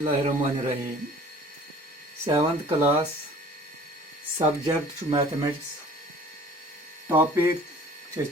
Bismillahirrahmanirrahim. 7th class, subject mathematics, topic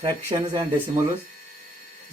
fractions and decimals.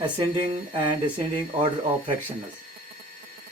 ascending and descending order of fractions.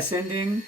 ascending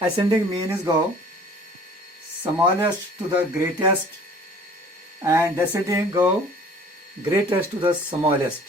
Ascending means go smallest to the greatest and descending go greatest to the smallest.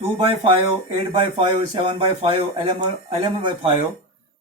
2/5, 8/5, 7/5, 11/5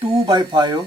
2/5,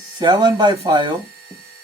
7/5,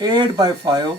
8/5,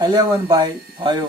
11/5.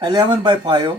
11/5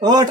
8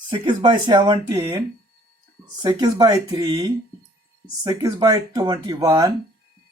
6/17, 6/3, 6/21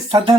17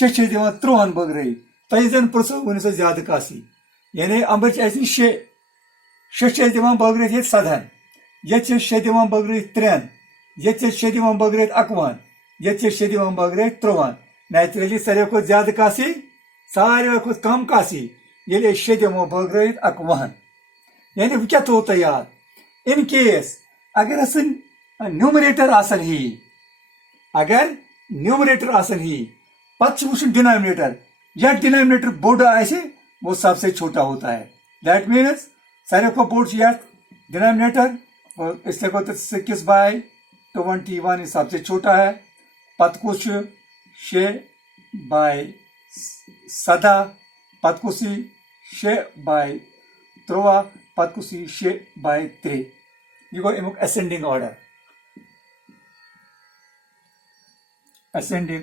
6 چھِ دِوان 13 بٲگرٲیِتھ تۄہہِ زن پرٛژھو ؤنِو سا زیادٕ کاسٕے یعنی اَمبٕرۍ چھِ اَسہِ نِش 6 چھِ أسۍ دِوان بٲگرٲیِتھ ییٚتہِ 7 ییٚتہِ چھِ 6 دِوان بٲگرٲیِتھ 3 ییٚتہِ چھِ 6 دِوان بٲگرٲیِتھ 21 ییٚتہِ چھِ 6 دِوان بٲگرٲیِتھ 13 نیچرلی ساروی کھۄتہٕ زیادٕ کاسٕے ساروی کھۄتہٕ کم کاسٕے ییٚلہِ أسۍ 6 دِمو بٲگرٲیِتھ 21 یعنی وۄنۍ کیٛاہ تھوٚو تۄہہِ یاد اِن کیس اگر ہسا نیومریٹر آسن ہی اگر نیومریٹر آسن ہی پتہٕ چھُ وٕچھُن ڈِنامنیٹر یتھ ڈِنامنیٹر بوٚڑ آسہِ وہ سب سے چھوٹا ہوتا ہے دیٹ مینس ساروی کھۄتہٕ بوٚڑ چھُ یتھ ڈِنامنیٹر أسۍ لیکھو تتھ 6/21 یہ سب سے چھوٹا ہے پتہٕ کُس چھُ 6/17 پتہٕ کُس یی 6/13 پتہٕ کُس یی 6/3 یہ گوٚو امیُک اسینڈنگ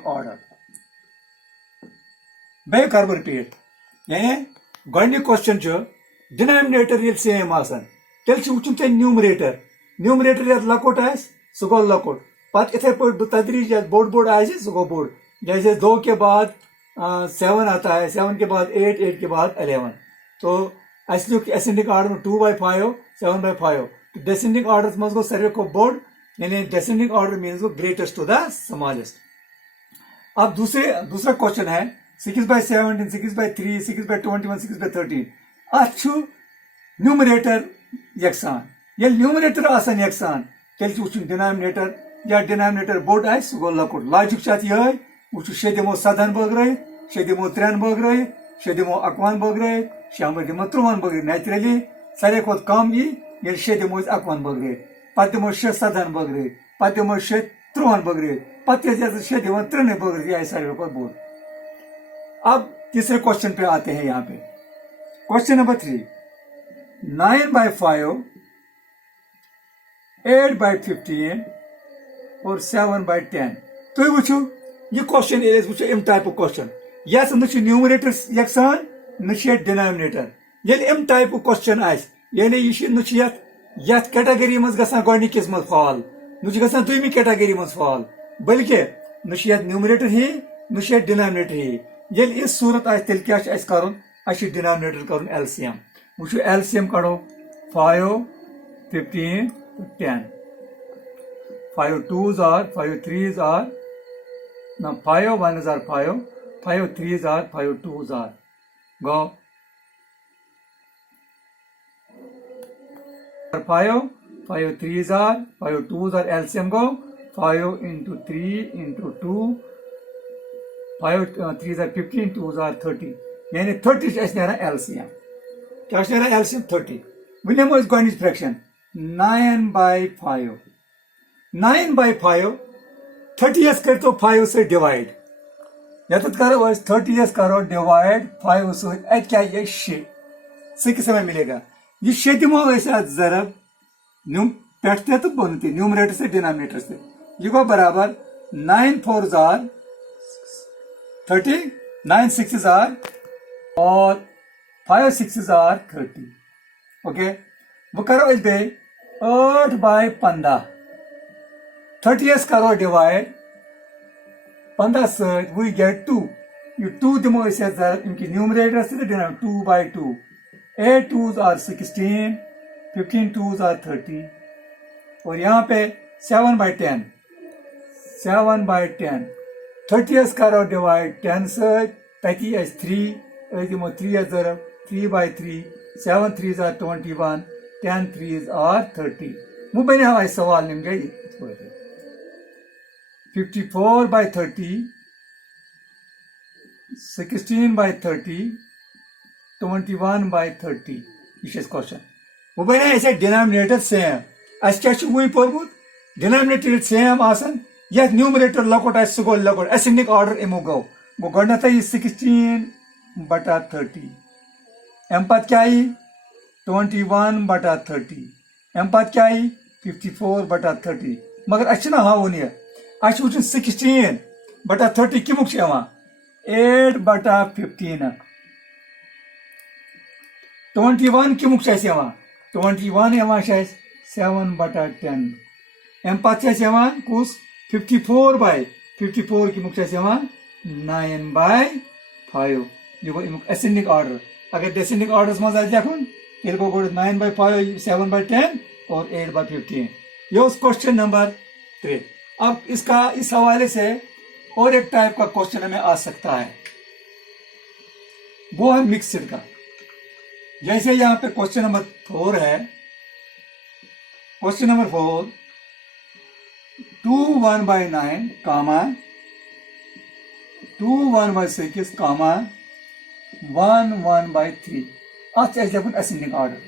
آرڈر بیٚیہِ کر بہٕ رِپیٖٹ یعنی گۄڈنیُک کوسچن چھُ ڈِنامنیٹر ییٚلہِ سیم آسان تیٚلہِ چھُ وٕچھُن ژےٚ نیومریٹر یتھ لۄکُٹ آسہِ سُہ گوٚو لۄکُٹ پتہٕ یِتھے پٲٹھۍ تدریج یتھ بوٚڑ آسہِ سُہ گوٚو بوٚڑ جیسے 2 کے بعد 7 آتا ہے 7 کے بعد 8 8 کے بعد 11 تو اَسہِ لیوٚکھ اسینڈنگ آرڈر 2/5 7/5 ڈیسینڈنگ آرڈر منٛز گوٚو ساروی کھۄتہٕ بوٚڑ یعنی ڈیسینڈنگ آرڈر مینس گوٚو گریٹسٹ ٹو دا سمالسٹ اب دوسرا کوسچن ہے 6/17 6/3 6/21 6/13 اتھ چھُ نیومریٹر یکسان ییٚلہِ نیومریٹر آسان یکسان تیٚلہِ چھُ وٕچھُن ڈِنامنیٹر یا ڈِنامنیٹر بوٚڑ آسہِ سُہ گوٚو لۄکُٹ لاجِک چھُ اتھ یِہوے وٕچھو 6 دِمو 7 بٲگرٲیِتھ 6 دِمو 3 بٲگرٲیِتھ 6 دِمو 21 بٲگرٲیِتھ 6 دِمو 13 بٲگرٲیِتھ نیچرلی ساروی کھۄتہٕ کم یی ییٚلہِ 6 دِمو أسۍ 21 بٲگرٲیِتھ پتہٕ دِمو 6 7 بٲگرٲیِتھ پتہٕ دِمو 6 13 بٲگرٲیِتھ پتہٕ ییٚلہِ 6 دِوان 3 بٲگرٲیِتھ یہِ آسہِ ساروی کھۄتہٕ بوٚڑ اب تیسرے کوسچن پہ آتے ہیں یہاں پہ کوسچن نمبر 3 9/5 8/15 اور 7/10 تُہۍ وٕچھِو یہ کوسچن ییٚلہِ أسۍ وٕچھو اَمہِ ٹایپُک کوسچن یتھ نہ چھُ نیومریٹر یکسان نہ چھُ یتھ ڈِنامنیٹر ییٚلہِ اَمہِ ٹایپُک کوسچن آسہِ یعنی یہِ چھُ نہ چھُ یتھ کیٹاگری منٛز گژھان گۄڈنِکِس منٛز فال نہ چھُ گژھان دوٚیمہِ کیٹاگری منٛز فال بلکہِ نہ چھُ یتھ نیومریٹر ہی نہ چھُ یتھ ڈِنامنیٹر ہی ییٚلہِ یِژھ صوٗرت آسہِ تیٚلہِ کیٛاہ چھُ اَسہِ کَرُن اَسہِ چھُ ڈِنامنیٹر کَرُن LCM وٕچھو LCM کَڑو 5 15 10 5 2s are 5 3s are now 5 1s are 5 5 3s are 5 2s are go 5 3s are 5 2s are LCM go 5 into 3 into 2 5 3s are 15 2s are 30 یعنی 30 چھُ اَسہِ نیران LCM کیٛاہ چھُ نیران LCM 30 وۄنۍ نِمو أسۍ گۄڈنِچ فریکشن 9/5 9/5 30 یس کٔرۍتو 5 سۭتۍ ڈِوایڈ یتھ کرو أسۍ 30 یس کرو ڈِوایڈ 5 سۭتۍ اتہِ کیٛاہ یہِ 6 سُہ کِس سمے مِلے گا یہ 6 دِمو أسۍ اتھ ضرب پٮ۪ٹھ تہِ تہٕ بۄنہٕ تہِ نیومریٹر تہٕ ڈِنامنیٹرس تہِ یہ گوٚو برابر 9 4s are 30 9 6s are اور 5 6s are 30 اوکے وۄنۍ کرو أسۍ بیٚیہِ 8/15 30 یس کرو ڈِوایڈ 15 سۭتۍ وی گیٹ 2 یہ 2 دِمو أسۍ اتھ ضرب اَمہِ نیومریٹرس تہِ تہٕ ڈِنامنیٹر 2/2 8 2s are 16 15 2s are 30 اور یہاں پہ 7/10 30 یس کرو ڈِوایڈ 10 سۭتۍ تتی اَسہِ 3 أسۍ دِمو 3 یس ضرب 3/3 7 3s are 21 10 3s are 30 وۄنۍ بنیو اَسہِ سوال یِم گٔے یِتھ پٲٹھۍ 54/30 16/30 21/30 یہ چھُ اَسہِ کوسچن وۄنۍ بنے اَسہِ ڈِنامنیٹر سیم اَسہِ کیٛاہ چھُ وُنہِ پوٚرمُت ڈِنامنیٹر ییٚلہِ سیم آسان یتھ نیومریٹر لۄکُٹ آسہِ سُہ گوٚو لۄکُٹ اسینڈنگ آرڈر امیُک گوٚو گۄڈنیتھٕے یہِ 16/30 امہِ پتہٕ کیٛاہ یی 21/30 امہِ پتہٕ کیٛاہ یی 54/30 مگر اَسہِ چھُنہ ہاوُن یہِ اَسہِ چھُ وٕچھُن 16/30 کمیُک چھُ یِوان 8/15 21 کمیُک چھُ اَسہِ یِوان 21 یِوان چھُ اَسہِ 7/10 امہِ پتہٕ چھُ اَسہِ یِوان کُس 54/54 کمیُک چھُ اَسہِ یِوان 9/5 یہ گو امیک ascending order. اگر descending orders مز آسہِ لیکھُن تیٚلہِ گوٚو گۄڈٕ 9/5 7/10 اور 8/15. یہ اس کوشچن نمبر 3. اب اس حوالے سے اور ایک ٹائپ کا کوشچن ہمیں آ سکتا ہے، وہ ہے مکسڈ کا. جیسے یہاں پہ کوشچن نمبر 4 ہے. Question number 4 2 1/9 Cama 2 1/6 Cama 1 1/3. اتھ چھِ لیکھُن ascending order.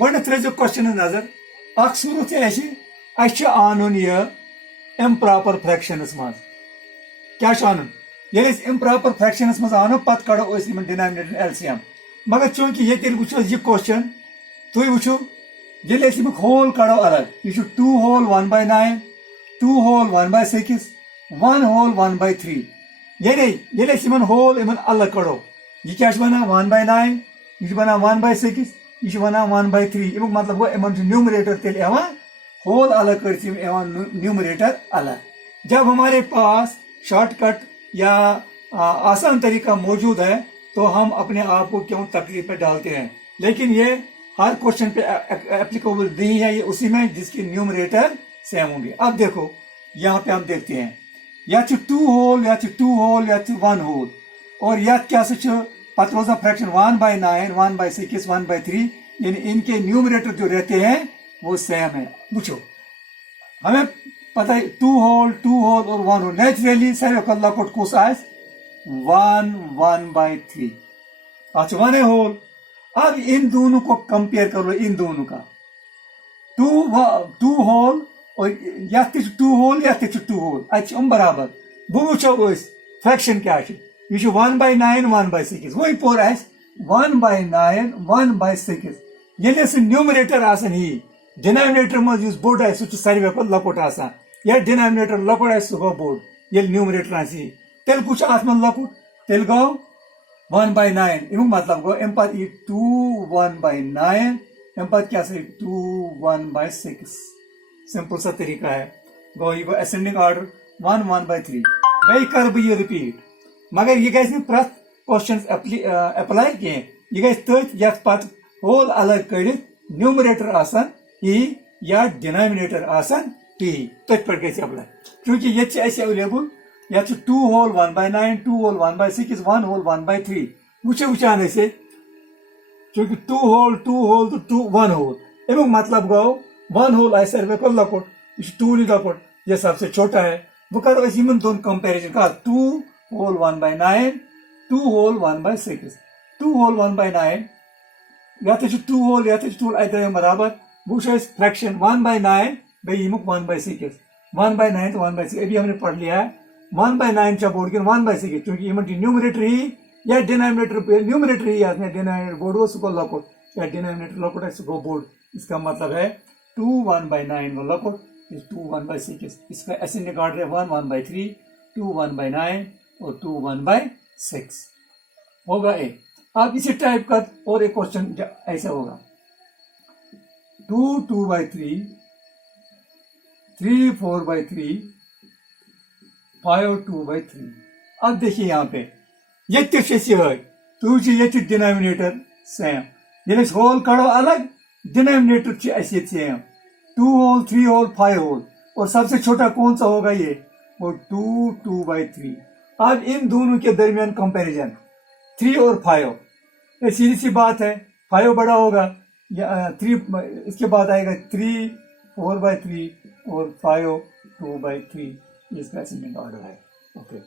گۄڈنیتھ ترٲیزیو کوشچنس نظر. اکھ صورت چھِ اَسہِ آنُن یہِ امپراپر فریکشنس منٛز. کیٛاہ چھُ اَنُن؟ ییٚلہِ أسۍ امپراپر فریکشنس منٛز انو پتہٕ کڑو أسۍ یِمن ڈِنامنیٹر LCM. مگر چوٗنٛکہِ ییٚتہِ ییٚلہِ وٕچھو یہِ کوشچن تُہۍ وٕچھِو ییٚلہِ أسۍ ییٚمیُک ہول کڑو الگ، یہِ چھُ 2 whole 1/9 2 whole 1/6 1 whole 1/3. ییٚلہِ أسۍ یِمن ہول یِمن الگ کڑو یہِ کیٛاہ چھُ بنان 1/9 یہ چھُ بنان 1/6 یہ چھُ بنان 1/3. امیُک مطلب گوٚو یِمن چھُ نیومریٹر تیٚلہِ یِوان ہول الگ کٔرِتھ یِوان نیومریٹر الگ. جب ہمارے پاس شارٹ کٹ یا آسان طریقہ موجود ہے تو ہم اپنے آپ کو کیوں تکلیف میں ڈالتے ہیں، لیکن یہ ہر کوشچن پہ اپلیکیبل نہیں ہے، یہ اسی میں جس کی نیومریٹر سیم ہوں گے. اب دیکھو یہاں پہ ہم دیکھتے ہیں یا 2 ہول یا 2 ہول یا 1 ہول اور یا کیا سا پتہ روزان فریکشن 1/9 1/6 1/3، یعنی ان کے نیومریٹر جو رہتے ہیں وہ سیم ہے. وچھو ہمیں پتہ ہے 2 ہول اور 1 ہول نیچرلی ساروی کھۄتہٕ لۄکُٹ کُس آسہِ 1/3. اتھ چھُ 1 ہول. اب ان دونوں کو کمپیئر کرو، ان دونوں کا 2 ہول اور یتھ تہِ چھُ 2 ہول یتھ تہِ چھُ 2 ہول، اتہِ چھِ برابر. وۄنۍ وٕچھو أسۍ فریکشن کیٛاہ چھُ. یہ چھُ 1/9 1/6 وۄنۍ پوٚر اَسہِ 1/9 1/6. ییٚلہِ سُہ نیومریٹر آسان یی ڈِنامنیٹر منٛز یُس بوٚڑ آسہِ سُہ چھُ ساروی کھۄتہٕ لۄکُٹ آسان، یا ڈِنامنیٹر لۄکُٹ آسہِ سُہ گوٚو بوٚڑ. ییٚلہِ نیومریٹر آسہِ یی تیٚلہِ کُس چھُ اتھ منٛز لۄکُٹ؟ تیٚلہِ گوٚو 1/9. امیُک مطلب گوٚو امہِ پتہٕ یی 2 1/9 امہِ پتہٕ کیٛاہ سا 2 1/6. سمپل سا طریقہ ہے. گوٚو یہِ گوٚو ascending order 1 1/3. بیٚیہِ کرٕ بہٕ یہِ رِپیٖٹ مگر یہِ گژھِ نہٕ پرٛٮ۪تھ کوسچنس اپلاے کینٛہہ. یہِ گژھِ تٔتھۍ یتھ پتہٕ ہول الگ کٔڑِتھ نیومریٹر آسان ای یا ڈِنامنیٹر آسان ای تٔتھۍ پٮ۪ٹھ گژھِ اپلاے. چوٗنٛکہِ ییٚتہِ چھِ اَسہِ ایویلیبل یتھ چھُ 2 ہول 1/9 2 ہول 1/6 1 ہول 1/3. وٕچھان أسۍ ییٚتہِ چوٗنٛکہِ 2 ہول تہٕ 1 ہول امیُک مطلب گوٚو 1 ہول آسہِ ساروی کھۄتہٕ لۄکُٹ، یہ چھُ 2 لۄکُٹ، یہ سب سے چھوٹا ہے. وۄنۍ کرو أسۍ یِمن دۄن کمپیرزن. 2 whole 1/9 2 whole 1/6. 2 ہول 1/9 یتھ چھُ 2 ہول یتھ چھُ 2 ہول اتہِ درٛاے برابر. وٕچھو أسۍ فریکشن 1/9 بیٚیہِ ییٚمیُک 1/6 1/9 تہٕ 1/6. ابھی ہم نے پڑھ لیا ہے 1/9 چھا بوٚڑ کِنہٕ 1/6 چوٗنٛکہِ یِمن چھُ نیومریٹر ہی یا ڈِنامنیٹر ہی آسہِ ڈِنامنیٹر بوٚڑ گوٚو سُہ گوٚو لۄکُٹ یا ڈِنامنیٹر لۄکُٹ آسہِ سُہ گوٚو بوٚڑ. اس کا مطلب ہے 2 1/9 گوٚو لۄکُٹ 2 1/6. اس کا ascending order ہے 1 1/3 2 1/9 اور 2 1/6 ہوگا اے. اب اسی ٹائپ کا اور ایک کوشچن ایسا ہوگا 2 2/3 3 4/3 5 2/3. اب دیکھیے یہاں پہ یہ تھی ڈینامنیٹر سیم. ییٚلہِ أسۍ ہول کڑو الگ denominator same 2 whole 3 whole 5 whole اور سب سے چھوٹا کون سا ہوگا یہ وہ 2 2/3. اب ان دونوں کے درمیان کمپیریزن 3 اور 5 یہ سیدھی سی بات ہے 5 بڑا ہوگا یا 3 اس کے بعد آئے گا 3 4/3 اور 5 2/3. اس کا ascending order ہے. اوکے